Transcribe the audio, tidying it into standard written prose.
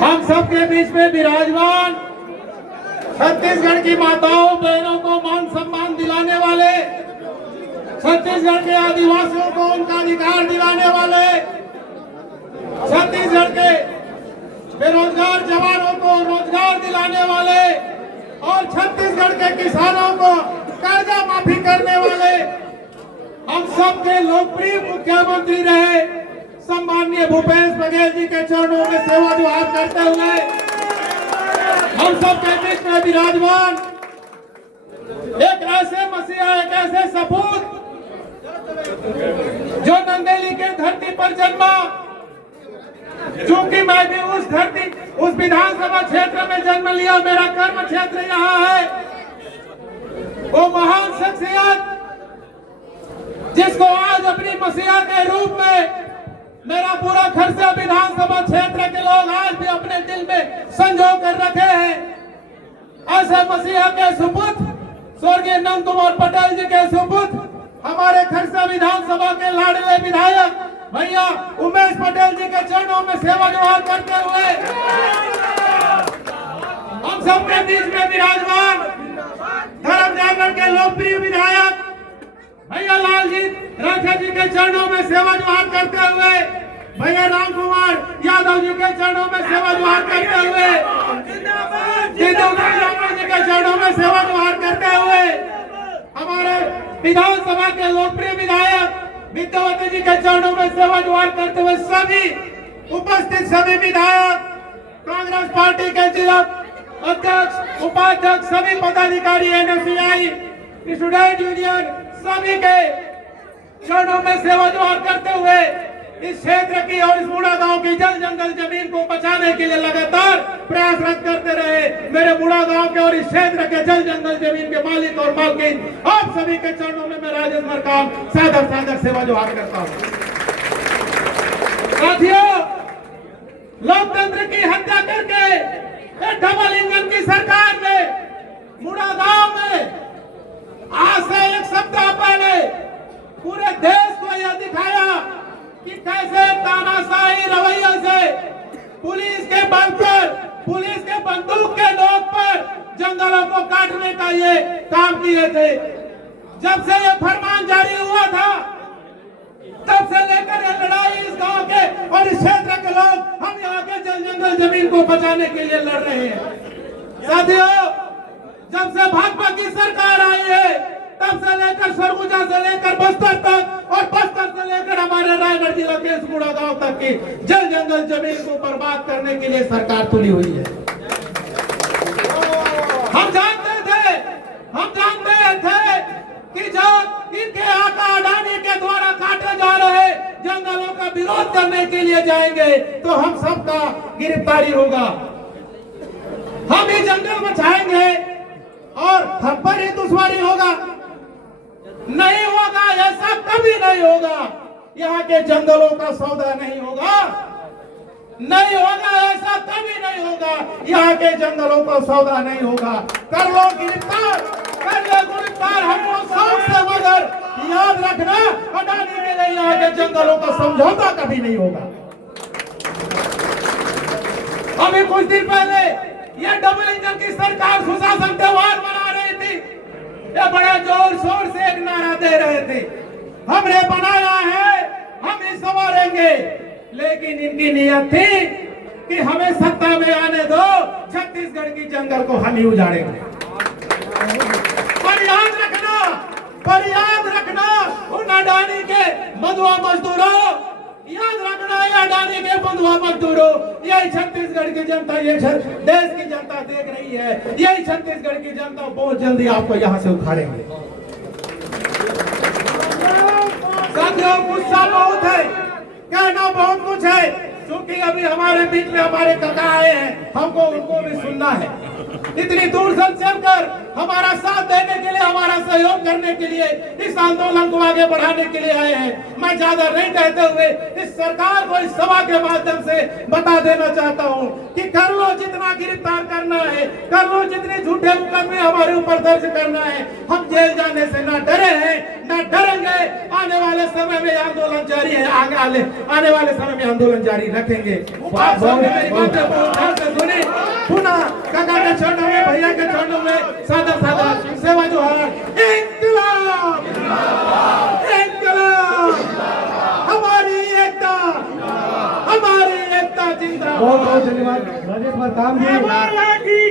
हम सबके बीच में विराजमान छत्तीसगढ़ की माताओं बहनों को मान सम्मान दिलाने वाले, छत्तीसगढ़ के आदिवासियों को उनका अधिकार दिलाने वाले, छत्तीसगढ़ के बेरोजगार जवानों को रोजगार दिलाने वाले और छत्तीसगढ़ के किसानों को कर्जा माफी करने वाले हम सबके लोकप्रिय मुख्यमंत्री रहे सम्माननीय भूपेश बघेल जी के चरणों में सेवा जुहार करते हुए हम सबके बीच में विराजमान एक ऐसे मसीहा, एक ऐसे सपूत जो नंदेली के धरती पर जन्मा। चूंकि मैं भी उस विधानसभा क्षेत्र में जन्म लिया, मेरा कर्म क्षेत्र यहाँ है। वो महान शख्सियत जिसको आज अपनी मसीहा के रूप में मेरा पूरा खरसा विधानसभा क्षेत्र के लोग आज भी अपने दिल में संजो कर रखे हैं। ऐसे मसीहा के सुपुत्र स्वर्गीय नंद कुमार पटेल जी के सुपुत्र हमारे खरसा विधानसभा के लाडले विधायक भैया उमेश पटेल जी के चरणों में सेवा जुहार करते हुए हम सबके बीच में विराजमान धर्म जागरण के लोकप्रिय विधायक भैया लालजी राठौर जी के चरणों में सेवा जुहार करते हुए भैया राम कुमार यादव जी के चरणों में सेवा जुहार करते हुए जी के चरणों में सेवा जुहार करते हुए हमारे विधानसभा के लोकप्रिय विधायक विद्यावती जी के चरणों में सेवा जुहार करते हुए सभी उपस्थित सभी विधायक, कांग्रेस पार्टी के जिला अध्यक्ष, उपाध्यक्ष, सभी पदाधिकारी, एनएसयूआई, स्टूडेंट यूनियन सभी के चरणों में सेवा जुहार करते हुए इस क्षेत्र की और इस मुड़ा गांव की जल जंगल जमीन को बचाने के लिए लगातार प्रयासरत करते रहे मेरे मुड़ा गांव के और इस क्षेत्र के जल जंगल जमीन के मालिक और मालकिन आप सभी के चरणों में मैं राजेश मरकाम सादर सेवा जुहार करता हूँ। साथियों, लोकतंत्र की हत्या करके डबल इंजन की सरकार ने मुड़ा गांव में आज से एक सप्ताह पहले पूरे देश को यह दिखाया कि कैसे तानाशाही रवैया से पुलिस के बल पर, पुलिस के बंदूक के नोक पर जंगलों को काटने का ये काम किए थे। जब से ये फरमान जारी हुआ था तब से लेकर ये लड़ाई इस गांव के और इस क्षेत्र के लोग हम यहाँ के जल जंगल जमीन को बचाने के लिए लड़ रहे हैं। साथियों, जब से भाजपा की सरकार आई है तब से लेकर सरगुजा से लेकर बस्तर तक और बस्तर से लेकर हमारे रायगढ़ जिला के इसगुड़ा गांव तक की जल जंगल जमीन को बर्बाद करने के लिए सरकार तुली हुई है। हम जानते थे कि जब इनके आका अडानी के द्वारा काटे जा रहे जंगलों का विरोध करने के लिए जाएंगे तो हम सबका गिरफ्तारी होगा, हम ये जंगल बचाएंगे और हम पर ही दुश्मनी होगा। नहीं होगा, ऐसा कभी नहीं होगा। यहाँ के जंगलों का सौदा नहीं होगा, नहीं होगा, ऐसा कभी नहीं होगा। यहाँ के जंगलों का सौदा नहीं होगा। कर लो गिरफ्तार, कर लो गिरफ्तार हमको शौक से, मगर याद रखना अडानी के लिए यहाँ के जंगलों का समझौता कभी नहीं होगा। अभी कुछ दिन पहले ये डबल इंजन की सरकार सुशासन त्योहार मना रही थी, ये बड़ा जोर शोर से एक नारा दे रहे थे, हमने बनाया है, हम ही संवारेंगे। लेकिन इनकी नियत थी कि हमें सत्ता में आने दो, छत्तीसगढ़ की जंगल को हम ही उजाड़ेंगे। पर याद रखना उन अडानी के बंधुआ मजदूरों, याद रखना ये अडानी के बंधुआ मजदूरों, यही छत्तीसगढ़ की जनता, ये देश की जनता देख रही है, यही छत्तीसगढ़ की जनता बहुत जल्दी आपको यहाँ से उखाड़ेंगे। साथियों, गुस्सा बहुत है, कहना बहुत कुछ है, क्योंकि अभी हमारे बीच में हमारे काका आए हैं, हमको उनको भी सुनना है। इतनी दूर से चलकर हमारा साथ देने के लिए, हमारा सहयोग करने के लिए, इस आंदोलन को आगे बढ़ाने के लिए आए हैं। मैं ज्यादा नहीं कहते हुए इस सरकार को इस सभा के माध्यम से बता देना चाहता हूं कि कर लो जितना गिरफ्तार करना है, कर लो जितने झूठे मुकदमे हमारे ऊपर दर्ज करना है। हम जेल जाने से ना डरे हैं, ना डरेंगे। आने वाले समय में आंदोलन जारी है, आने वाले समय में आंदोलन जारी रखेंगे। आप सबने मेरी बातें बहुत ध्यान से सुनी। पुनः काका के चरणों में, भैया के चरणों में सादा सादा सेवा जोहार। इंकलाब, इंकलाब, हमारी एकता, हमारी एकता जिंदाबाद। बहुत बहुत धन्यवाद राजेश प्रताप जी।